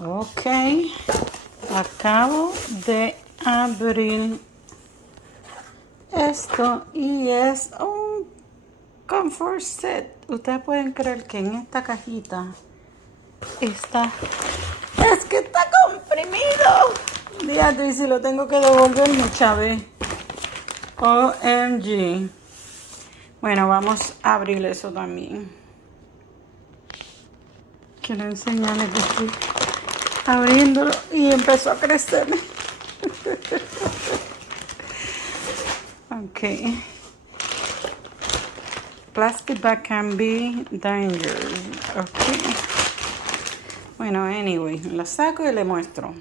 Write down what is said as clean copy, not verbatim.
Ok, acabo de abrir esto y es un comfort set. Ustedes pueden creer que en esta cajita está, es que está comprimido. Dígate, si lo tengo que devolver muchas veces. OMG. Bueno, vamos a abrir eso también. Quiero enseñarles que estoy abriéndolo y empezó a crecer. Ok. Plastic bag can be dangerous. Ok. Bueno, anyway, la saco y le muestro.